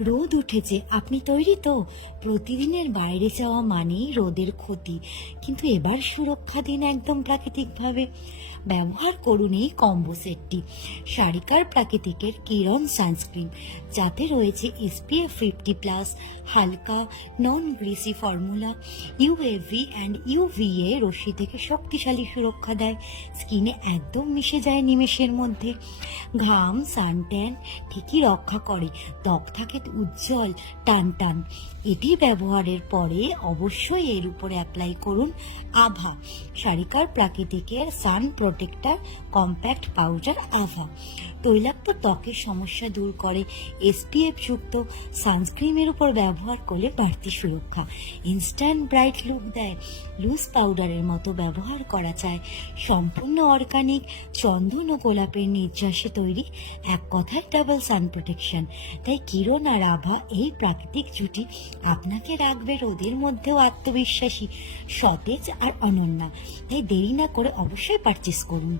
রোদ উঠেছে। আপনি তৈরি তো। প্রতিদিনের বাইরে যাওয়া মানেই রোদের ক্ষতি। কিন্তু এবার সুরক্ষা দিন একদম প্রাকৃতিকভাবে। ব্যবহার করুন এই কম্বো সেটটি। সারিকার প্রাকৃতিকের কিরণ সানস্ক্রিন, যাতে রয়েছে এসপিএফ ফিফটি প্লাস, হালকা non greasy formula UVB and UVA রশ্মি থেকে শক্তিশালী সুরক্ষা দেয়। স্কিনে একদম মিশে যায় নিমেষের মধ্যে। ঘাম, সানট্যান ঠিকই রক্ষা করে। ত্বক থাকে উজ্জ্বল, টান টান। এটি ব্যবহারের পরে অবশ্যই এর উপরে অ্যাপ্লাই করুন আভা সারিকার প্রাকৃতিকের সান প্রোটেক্টার কম্প্যাক্ট পাউডার আভা। তৈলাক্ত ত্বকের সমস্যা দূর করে এসপিএফ যুক্ত সানস্ক্রিমের উপর ব্যবহার করলে বাড়তি সুরক্ষা। ইনস্ট্যান্ট ব্রাইট লুক দেয়। লুজ পাউডারের মতো ব্যবহার করা যায়। সম্পূর্ণ অর্গানিক চন্দন ও গোলাপের নির্যাসে তৈরি। এক কথায় ডাবল সান প্রোটেকশন তাই কিরণ আর আভা এই প্রাকৃতিক জুটি আপনাকে রাখবে রোদের মধ্যেও আত্মবিশ্বাসী, সতেজ আর অনন্যা। তাই দেরি না করে অবশ্যই পারচেস করুন।